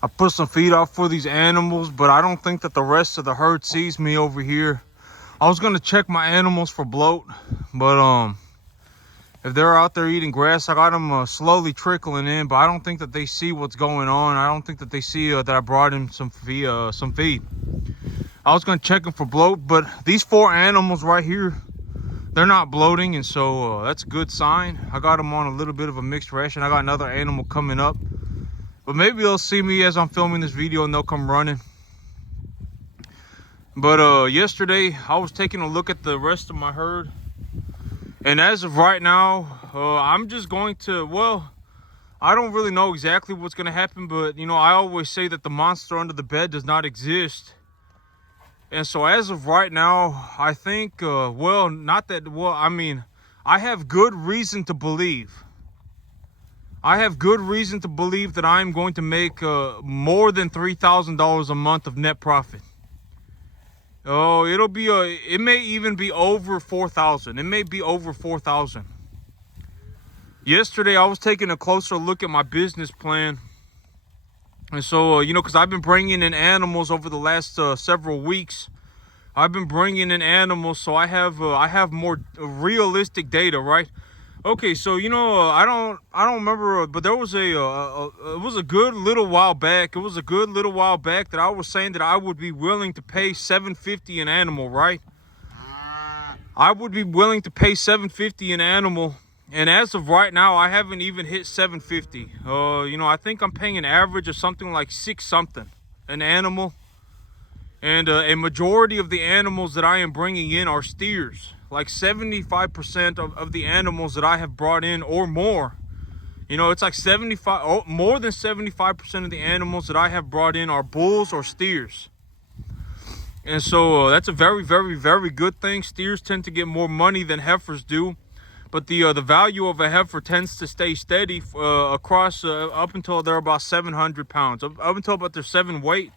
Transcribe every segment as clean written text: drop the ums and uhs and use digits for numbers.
I put some feed out for these animals, but I don't think that the rest of the herd sees me over here. I was gonna check my animals for bloat, but if they're out there eating grass, I got them slowly trickling in, but I don't think that they see what's going on. I don't think that they see that I brought in some feed. I was gonna check them for bloat, but these 4 animals right here, they're not bloating, and so that's a good sign. I got them on a little bit of a mixed ration. I got another animal coming up, but maybe they'll see me as I'm filming this video and they'll come running. But yesterday I was taking a look at the rest of my herd, and as of right now, I'm just going to, well, I don't really know exactly what's going to happen, but you know, I always say that the monster under the bed does not exist. And so as of right now, I think, well, not that, well, I mean, I have good reason to believe. I have good reason to believe that I'm going to make more than $3,000 a month of net profit. Oh, it'll be it may even be over 4,000. It may be over 4,000. Yesterday, I was taking a closer look at my business plan. And so, you know, because I've been bringing in animals over the last several weeks. I've been bringing in animals, so I have more realistic data, right? Okay, so you know, I don't remember, but there was it was a good little while back. It was a good little while back that I was saying that I would be willing to pay $750 an animal, right? I would be willing to pay $750 an animal. And as of right now, I haven't even hit $750. You know, I think I'm paying an average of something like $6 something an animal. And a majority of the animals that I am bringing in are steers. Like 75% of the animals that I have brought in or more. You know, it's like 75, oh, more than 75% of the animals that I have brought in are bulls or steers. And so that's a very, very, very good thing. Steers tend to get more money than heifers do. But the value of a heifer tends to stay steady across up until they're about 700 pounds, up until about their 7 weight.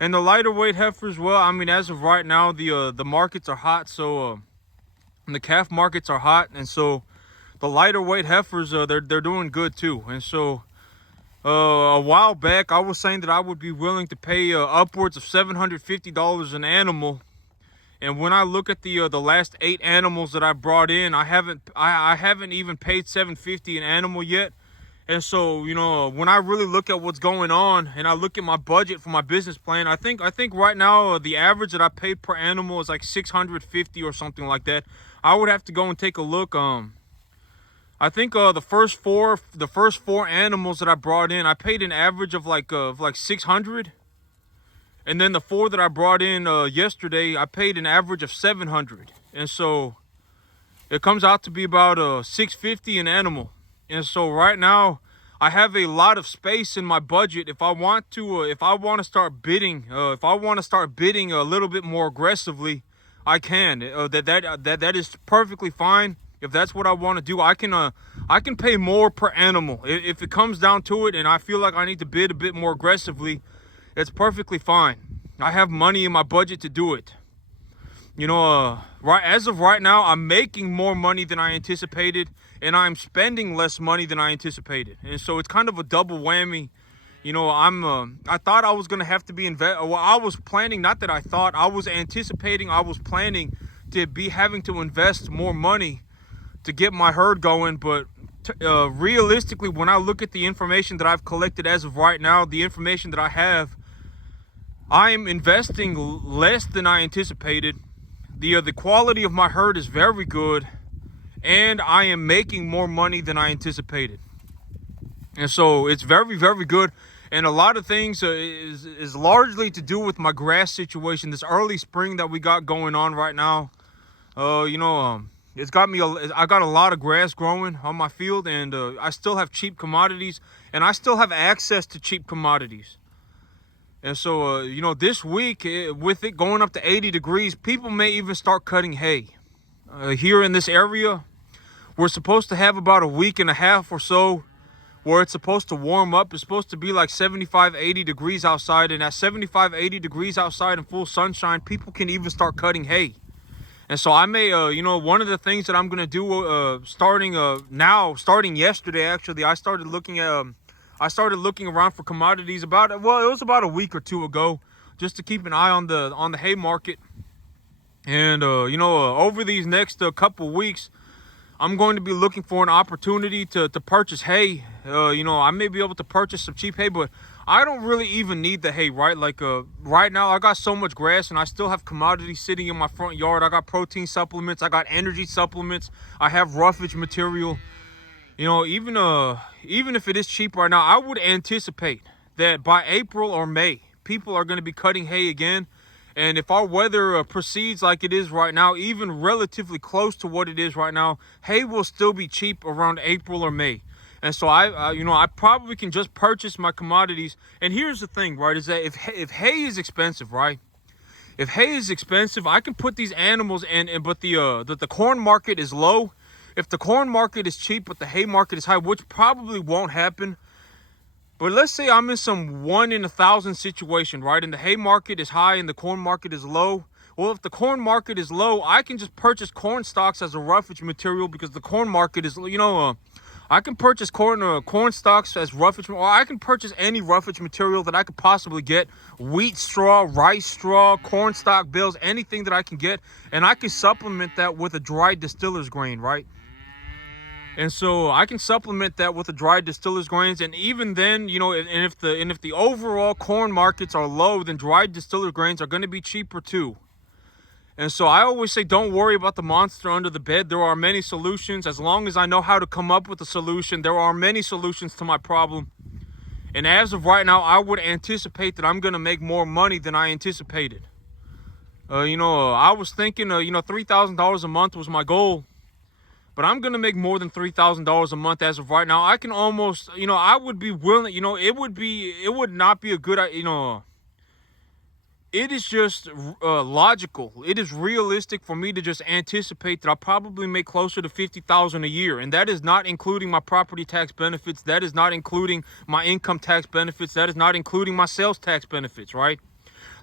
And the lighter weight heifers, well, I mean, as of right now, the markets are hot, so the calf markets are hot, and so the lighter weight heifers, they're doing good too. And so a while back, I was saying that I would be willing to pay upwards of $750 an animal. And when I look at the last 8 animals that I brought in, I haven't even paid $750 an animal yet. And so, you know, when I really look at what's going on and I look at my budget for my business plan, I think right now the average that I paid per animal is like $650 or something like that. I would have to go and take a look. I think the first four animals that I brought in, I paid an average of like $600. And then the 4 that I brought in yesterday, I paid an average of $700. And so it comes out to be about $650 an animal. And so right now I have a lot of space in my budget. If I want to start bidding, if I want to start bidding a little bit more aggressively, I can. That is perfectly fine. If that's what I want to do, I can pay more per animal. If it comes down to it and I feel like I need to bid a bit more aggressively, it's perfectly fine. I have money in my budget to do it. You know, as of right now, I'm making more money than I anticipated, and I'm spending less money than I anticipated. And so it's kind of a double whammy. You know, I thought I was gonna have to be I was planning, not that I thought, I was anticipating, I was planning to be having to invest more money to get my herd going, but realistically, when I look at the information that I've collected as of right now, the information that I have, I'm investing less than I anticipated. The quality of my herd is very good, and I am making more money than I anticipated. And so it's very, very good. And a lot of things is largely to do with my grass situation, this early spring that we got going on right now. You know, it's got me, I got a lot of grass growing on my field, and I still have cheap commodities, and I still have access to cheap commodities. And so, you know, this week, with it going up to 80 degrees, people may even start cutting hay. Here in this area, we're supposed to have about a week and a half or so where it's supposed to warm up. It's supposed to be like 75, 80 degrees outside. And at 75, 80 degrees outside in full sunshine, people can even start cutting hay. And so I may, you know, one of the things that I'm going to do starting yesterday, actually, I started looking at I started looking around for commodities it was about a week or two ago, just to keep an eye on the hay market. And over these next couple weeks, I'm going to be looking for an opportunity to purchase hay. I may be able to purchase some cheap hay, but I don't really even need the hay, right? Like right now, I got so much grass, and I still have commodities sitting in my front yard. I got protein supplements, I got energy supplements, I have roughage material. Even if it is cheap right now, I would anticipate that by April or May, people are going to be cutting hay again. And if our weather proceeds like it is right now, even relatively close to what it is right now, hay will still be cheap around April or May. And so I probably can just purchase my commodities. And here's the thing, right, is that if hay is expensive, right? If hay is expensive, I can put these animals but the corn market is low. If the corn market is cheap but the hay market is high, which probably won't happen. But let's say I'm in some 1 in 1,000 situation, right? And the hay market is high and the corn market is low. Well, if the corn market is low, I can just purchase corn stalks as a roughage material, because the corn market is, I can purchase corn stalks as roughage, or I can purchase any roughage material that I could possibly get. Wheat straw, rice straw, corn stalk bales, anything that I can get. And I can supplement that with a dried distiller's grain, right? And so I can supplement that with the dried distiller's grains. And even then, if the overall corn markets are low, then dried distiller grains are going to be cheaper too. And so I always say, don't worry about the monster under the bed. There are many solutions. As long as I know how to come up with a solution, there are many solutions to my problem. And as of right now, I would anticipate that I'm going to make more money than I anticipated. I was thinking, $3,000 a month was my goal. But I'm going to make more than $3,000 a month as of right now. I can almost, I would be willing, it would not be a good, it is just logical. It is realistic for me to just anticipate that I'll probably make closer to $50,000 a year. And that is not including my property tax benefits. That is not including my income tax benefits. That is not including my sales tax benefits, right?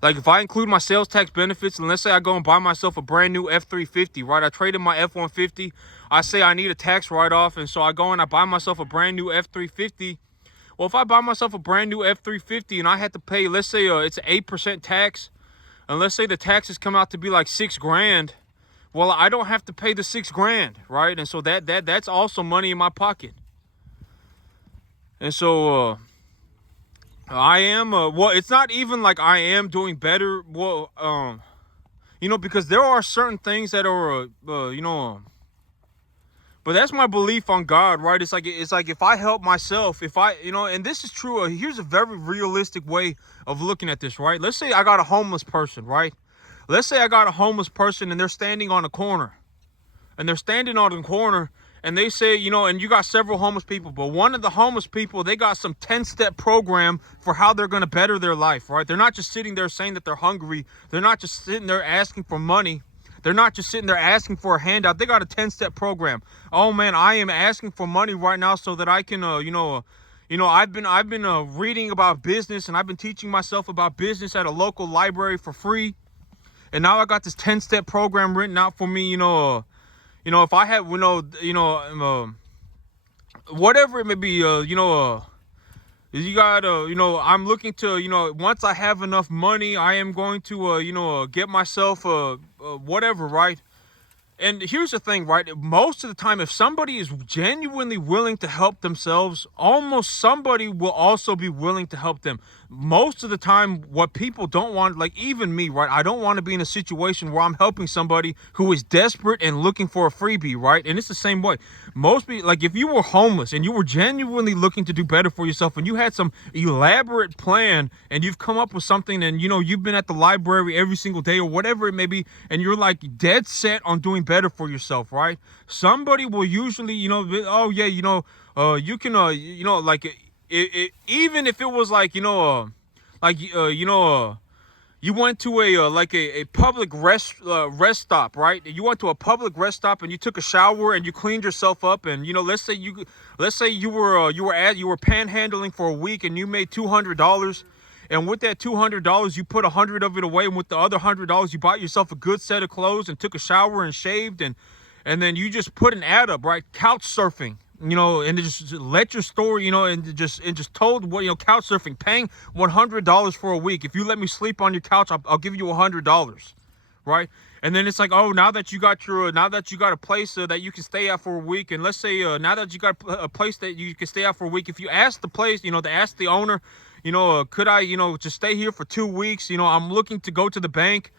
Like if I include my sales tax benefits, and let's say I go and buy myself a brand new F350, right? I traded my F150. I say I need a tax write-off, and so I go and I buy myself a brand new F350. Well, if I buy myself a brand new F350 and I had to pay, let's say it's an 8% tax, and let's say the taxes come out to be like $6,000, well, I don't have to pay the $6,000, right? And so that's also money in my pocket. And so I am it's not even like I am doing better. Well, because there are certain things that are but that's my belief on God, right? It's like if I help myself, and this is true. Here's a very realistic way of looking at this, right? Let's say I got a homeless person, right? Let's say I got a homeless person and they're standing on a corner. And they're standing on the corner and they say, and you got several homeless people, but one of the homeless people, they got some 10-step program for how they're going to better their life, right? They're not just sitting there saying that they're hungry. They're not just sitting there asking for money. They're not just sitting there asking for a handout. They got a 10-step program. Oh man, I am asking for money right now so that I can, I've been reading about business, and I've been teaching myself about business at a local library for free. And now I got this 10-step program written out for me, if I had, whatever it may be, you got, I'm looking to, once I have enough money, I am going to, get myself, whatever, right? And here's the thing, right? Most of the time, if somebody is genuinely willing to help themselves, almost somebody will also be willing to help them. Most of the time, what people don't want, like even me, right? I don't want to be in a situation where I'm helping somebody who is desperate and looking for a freebie, right? And it's the same way. Most people, like if you were homeless and you were genuinely looking to do better for yourself, and you had some elaborate plan and you've come up with something, and you've been at the library every single day or whatever it may be, and you're like dead set on doing better for yourself, right? Somebody will usually, oh yeah, you can, like even if it was like, you went to a public rest stop, right? You went to a public rest stop and you took a shower and you cleaned yourself up, and let's say you were panhandling for a week and you made $200. And with that $200, you put $100 of it away, and with the other $100, you bought yourself a good set of clothes and took a shower and shaved, and then you just put an ad up, right? Couch surfing. and just let your story, and just told what, couch surfing, paying $100 for a week. If you let me sleep on your couch, I'll give you $100, right? And then it's like, oh, now that you got a place that you can stay at for a week, and let's say now that you got a place that you can stay at for a week, if you ask the place, to ask the owner, could I, just stay here for 2 weeks? I'm looking to go to the bank,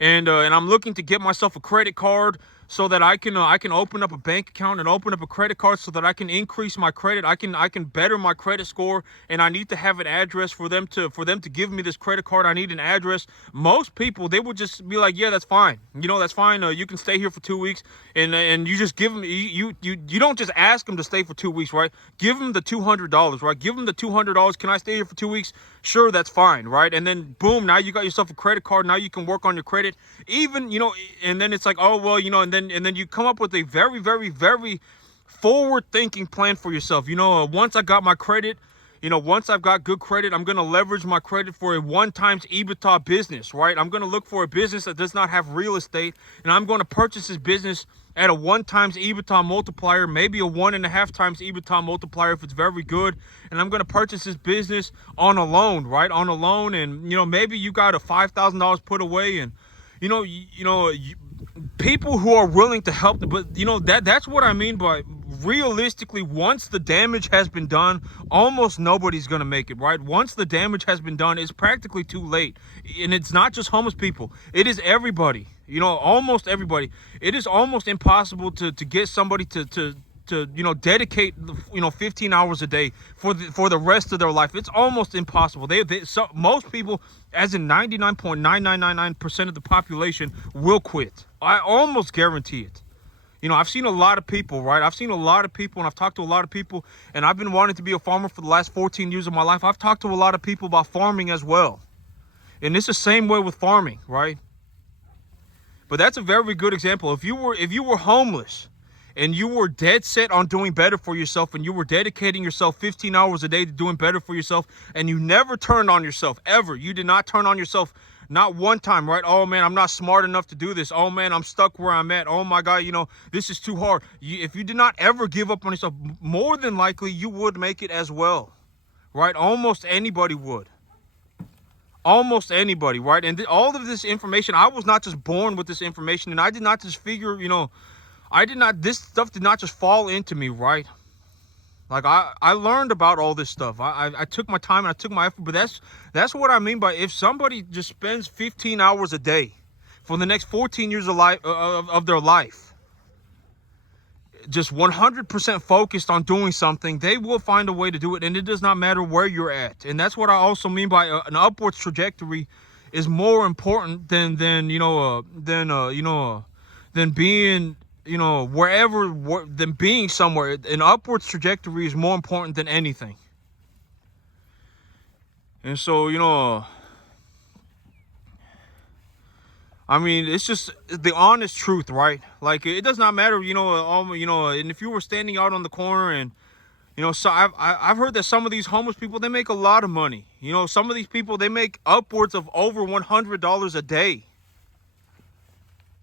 and I'm looking to get myself a credit card so that I can open up a bank account and open up a credit card so that I can increase my credit. I can better my credit score, and I need to have an address for them to give me this credit card. I need an address. Most people, they would just be like, yeah, that's fine. That's fine. You can stay here for 2 weeks, and you just give them. You don't just ask them to stay for 2 weeks, right? Give them the $200, right? Give them the $200. Can I stay here for 2 weeks? Sure, that's fine, right? And then boom, now you got yourself a credit card. Now you can work on your credit. Even, and then it's like, oh well, and then you come up with a very, very, very forward-thinking plan for yourself. Once I got my credit, once I've got good credit, I'm going to leverage my credit for a 1x EBITDA business, right? I'm going to look for a business that does not have real estate, and I'm going to purchase this business at a 1x EBITDA multiplier, maybe a 1.5x EBITDA multiplier if it's very good. And I'm going to purchase this business on a loan, right? On a loan, and maybe you got a $5,000 put away, and people who are willing to help, but that's what I mean by realistically, once the damage has been done, almost nobody's gonna make it, right? Once the damage has been done, it's practically too late. And it's not just homeless people, it is everybody, almost everybody. It is almost impossible to get somebody to dedicate 15 hours a day for the rest of their life. It's almost impossible. So most people, as in 99.9999% of the population, will quit. I almost guarantee it. I've seen a lot of people, right? I've seen a lot of people, and I've talked to a lot of people, and I've been wanting to be a farmer for the last 14 years of my life. I've talked to a lot of people about farming as well. And it's the same way with farming, right? But that's a very good example. If you were homeless, and you were dead set on doing better for yourself, and you were dedicating yourself 15 hours a day to doing better for yourself, and you never turned on yourself, ever. You did not turn on yourself, not one time, right? Oh man, I'm not smart enough to do this. Oh man, I'm stuck where I'm at. Oh my God, this is too hard. If you did not ever give up on yourself, more than likely you would make it as well, right? Almost anybody would. Almost anybody, right? And all of this information, I was not just born with this information, and I did not just figure, this stuff did not just fall into me, right? Like I learned about all this stuff. I took my time and I took my effort, but that's what I mean by, if somebody just spends 15 hours a day for the next 14 years of their life, just 100% focused on doing something, they will find a way to do it, and it does not matter where you're at. And that's what I also mean by an upwards trajectory is more important than being than being somewhere. An upwards trajectory is more important than anything. And so, I mean, it's just the honest truth, right? Like, it does not matter, and if you were standing out on the corner, and so I've heard that some of these homeless people, they make a lot of money. Some of these people, they make upwards of over $100 a day.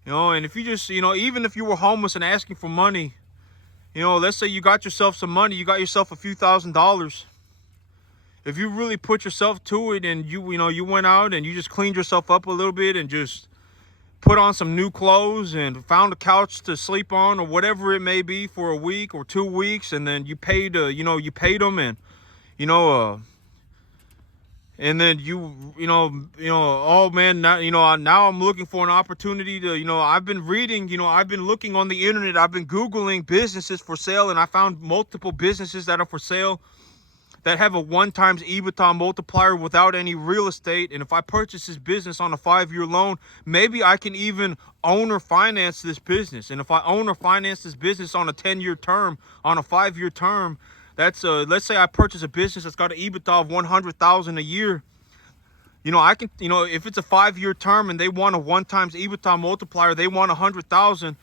And if you just, even if you were homeless and asking for money, let's say you got yourself some money, you got yourself a few $1,000s. If you really put yourself to it, and you went out and you just cleaned yourself up a little bit and just put on some new clothes and found a couch to sleep on or whatever it may be for a week or 2 weeks, and then you paid them, and and then oh man, now I'm looking for an opportunity to, I've been reading, I've been looking on the internet, I've been Googling businesses for sale, and I found multiple businesses that are for sale that have a 1x EBITDA multiplier without any real estate. And if I purchase this business on a 5-year loan, maybe I can even owner finance this business. And if I owner finance this business on a 10-year term, on a 5-year term, that's let's say I purchase a business that's got an EBITDA of $100,000 a year. I can, if it's a 5-year term and they want a 1x EBITDA multiplier, they want 100,000.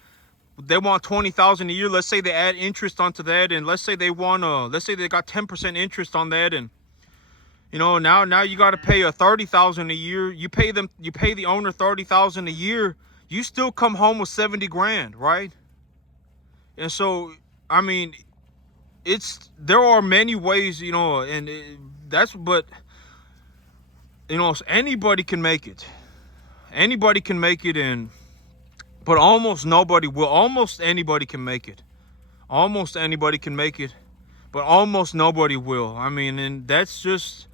They want 20,000 a year. Let's say they add interest onto that, and let's say they got 10% interest on that, and now you got to pay a 30,000 a year. You pay the owner 30,000 a year. You still come home with 70 grand, right? And so, I mean, there are many ways, and but anybody can make it. Anybody can make it, but almost nobody will. Almost anybody can make it. Almost anybody can make it, but almost nobody will. I mean, and that's just,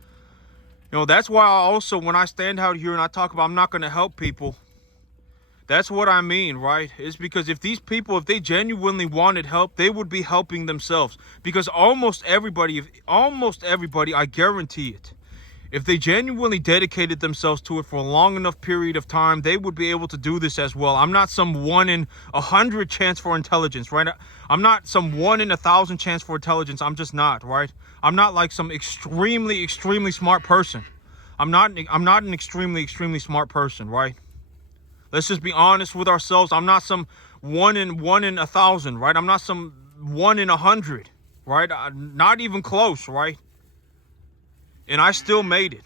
that's why when I stand out here and I talk about I'm not going to help people, that's what I mean, right? It's because if these people, if they genuinely wanted help, they would be helping themselves. Because almost everybody, I guarantee it, if they genuinely dedicated themselves to it for a long enough period of time, they would be able to do this as well. I'm not some 1 in 100 chance for intelligence, right? I'm not some 1 in 1,000 chance for intelligence. I'm just not, right? I'm not like some extremely, extremely smart person. I'm not an extremely, extremely smart person, right? Let's just be honest with ourselves. I'm not some 1 in 1,000, right? I'm not some 1 in 100, right? Not even close, right? And I still made it.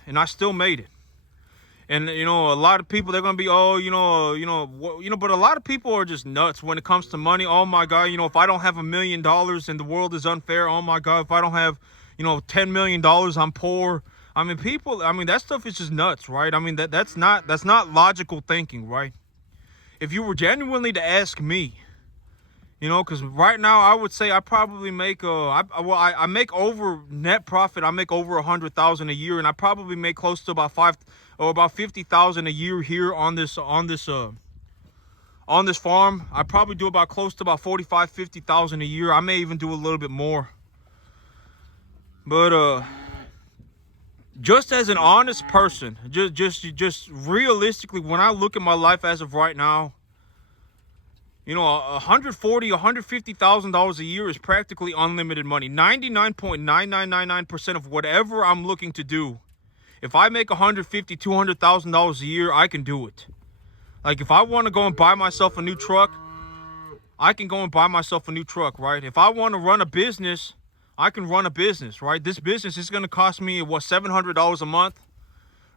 And a lot of people, they're gonna be, but a lot of people are just nuts when it comes to money. Oh my God, if I don't have $1 million and the world is unfair. Oh my God, if I don't have, $10 million, I'm poor. I mean, that stuff is just nuts, right? I mean, that's not logical thinking, right? If you were genuinely to ask me, because right now I would say I probably make I make over net profit. I make over 100,000 a year, and I probably make close to about 50,000 a year here on this farm. I probably do about close to about 50,000 a year. I may even do a little bit more. But just as an honest person, just realistically, when I look at my life as of right now, $150,000 a year is practically unlimited money. 99.9999% of whatever I'm looking to do, if I make $150,000, $200,000 a year, I can do it. Like, if I want to go and buy myself a new truck, I can go and buy myself a new truck, right? If I want to run a business, I can run a business, right? This business is going to cost me, $700 a month,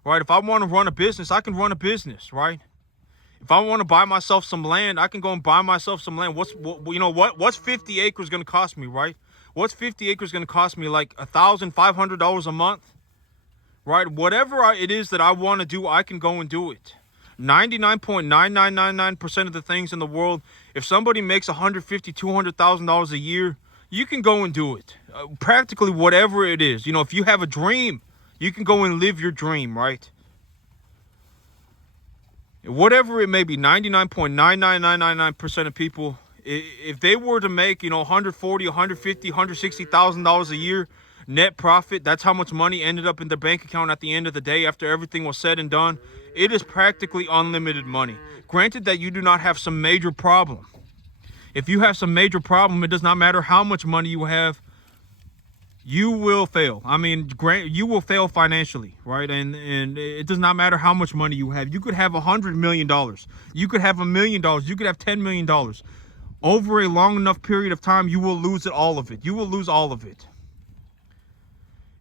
right? If I want to run a business, I can run a business, right? If I want to buy myself some land, I can go and buy myself some land. What's 50 acres going to cost me, right? What's 50 acres going to cost me? Like $1,500 a month, right? Whatever it is that I want to do, I can go and do it. 99.9999% of the things in the world, if somebody makes $150,000, $200,000 a year, you can go and do it. Practically whatever it is. If you have a dream, you can go and live your dream, right? Whatever it may be, 99.99999% of people, if they were to make, $140,000, $150,000, $160,000 a year net profit, that's how much money ended up in their bank account at the end of the day after everything was said and done. It is practically unlimited money. Granted that you do not have some major problem. If you have some major problem, it does not matter how much money you have, you will fail. I mean, you will fail financially, right? And it does not matter how much money you have. You could have $100 million. You could have $1 million. You could have $10 million. Over a long enough period of time, you will lose all of it. You will lose all of it.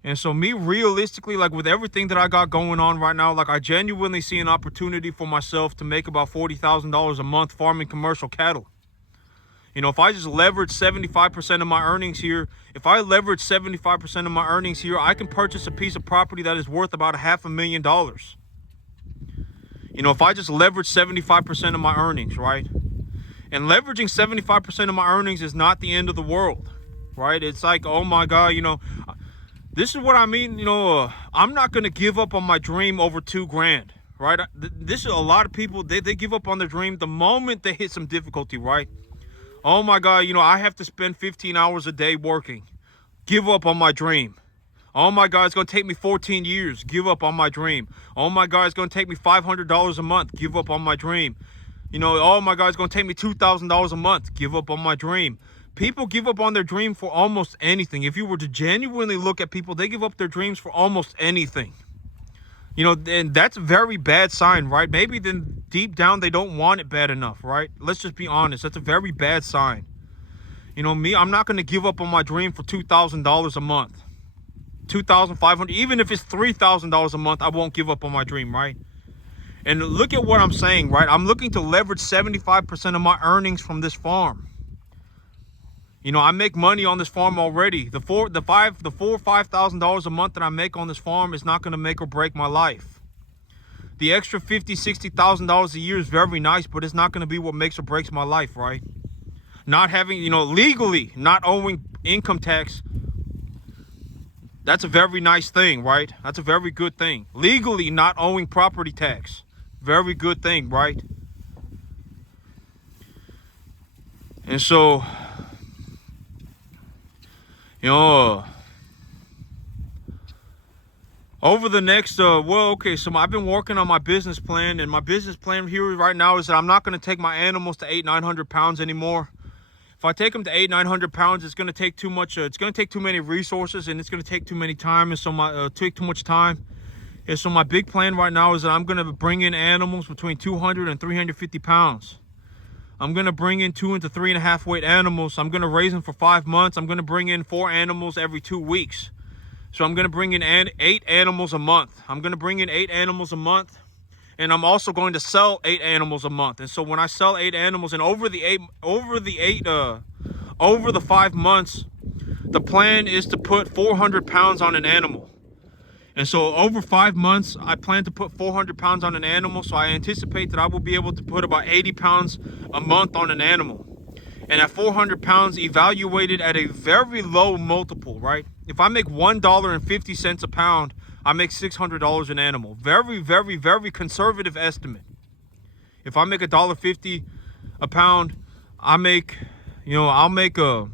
And so me, realistically, like with everything that I got going on right now, like I genuinely see an opportunity for myself to make about $40,000 a month farming commercial cattle. If I just leverage 75% of my earnings here, I can purchase a piece of property that is worth about $500,000. If I just leverage 75% of my earnings, right? And leveraging 75% of my earnings is not the end of the world, right? It's like, oh my God, this is what I mean. I'm not going to give up on my dream over $2,000, right? This is a lot of people, they give up on their dream the moment they hit some difficulty, right? Oh my God, I have to spend 15 hours a day working. Give up on my dream. Oh my God, it's going to take me 14 years. Give up on my dream. Oh my God, it's going to take me $500 a month. Give up on my dream. Oh my God, it's going to take me $2,000 a month. Give up on my dream. People give up on their dream for almost anything. If you were to genuinely look at people, they give up their dreams for almost anything. And that's a very bad sign, right? Maybe then deep down they don't want it bad enough, right? Let's just be honest. That's a very bad sign. Me, I'm not going to give up on my dream for $2,000 a month. $2,500, even if it's $3,000 a month, I won't give up on my dream, right? And look at what I'm saying, right? I'm looking to leverage 75% of my earnings from this farm. You know, I make money on this farm already. The $4,000 or $5,000 a month that I make on this farm is not going to make or break my life. The extra $50,000-$60,000 a year is very nice, but it's not going to be what makes or breaks my life, right? Not having, you know, legally not owing income tax, that's a very nice thing, right? That's a very good thing. Legally not owing property tax, very good thing, right? And so, you know, over the next, okay, so I've been working on my business plan, and my business plan here right now is that I'm not going to take my animals to 800-900 pounds anymore. If I take them to 800-900 pounds, it's going to take too much, it's going to take too many resources, and it's going to take too many time, and so take too much time. And so my big plan right now is that I'm going to bring in animals between 200 and 350 pounds. I'm going to bring in 2 to 3.5 weight animals. I'm going to raise them for 5 months. I'm going to bring in 4 animals every 2 weeks. So I'm going to bring in 8 animals a month. I'm going to bring in 8 animals a month. And I'm also going to sell 8 animals a month. And so when I sell 8 animals, and over the 5 months, the plan is to put 400 pounds on an animal. And so over 5 months, I plan to put 400 pounds on an animal. So I anticipate that I will be able to put about 80 pounds a month on an animal. And at 400 pounds, evaluated at a very low multiple, right? If I make $1.50 a pound, I make $600 an animal. Very, very, very conservative estimate. If I make $1.50 a pound, I make, you know, I'll make a,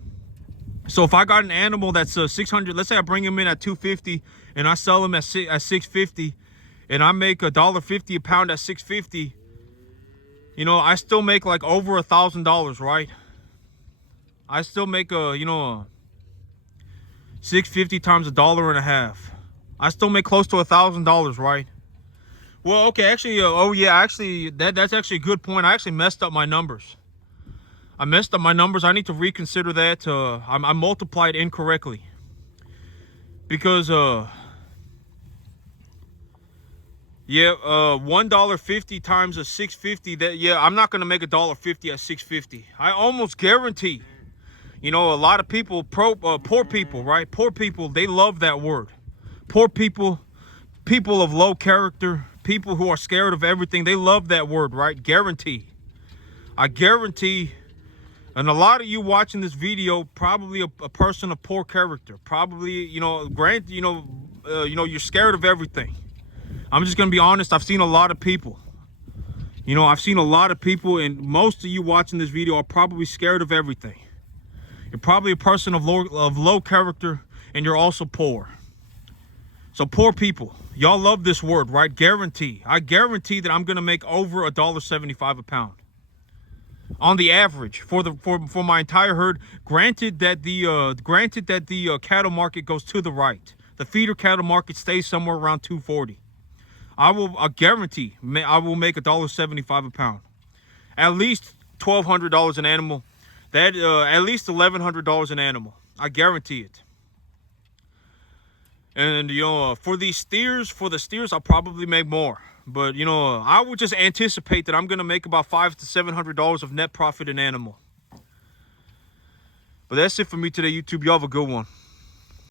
so if I got an animal that's 600, let's say I bring him in at 250 and I sell him at 650, and I make $1.50 a pound at 650, you know, I still make like over $1,000, right? I still make a, you know, 650 times $1.50. I still make close to $1,000, right? Well, okay, actually, actually, that's actually a good point. I actually messed up my numbers. I messed up my numbers. I need to reconsider that. I multiplied incorrectly. Because, $1.50 times a 650. I'm not gonna make $1.50 at 650. I almost guarantee. You know, a lot of people, poor people, right? Poor people, they love that word. Poor people, people of low character, people who are scared of everything, they love that word, right? Guarantee. I guarantee, and a lot of you watching this video, probably a person of poor character. Probably, you know, you're scared of everything. I'm just gonna be honest. I've seen a lot of people. You know, I've seen a lot of people, and most of you watching this video are probably scared of everything. You're probably a person of low character, and you're also poor. So poor people, y'all love this word, right? Guarantee. I guarantee that I'm gonna make over $1.75 a pound on the average for my entire herd. Granted that the cattle market goes to the right. The feeder cattle market stays somewhere around 240. I guarantee I will make $1.75 a pound. At least $1,200 an animal. That at least $1,100 an animal. I guarantee it. And you know, for the steers, I'll probably make more. But you know, I would just anticipate that I'm gonna make about $500 to $700 of net profit an animal. But that's it for me today, YouTube. Y'all have a good one.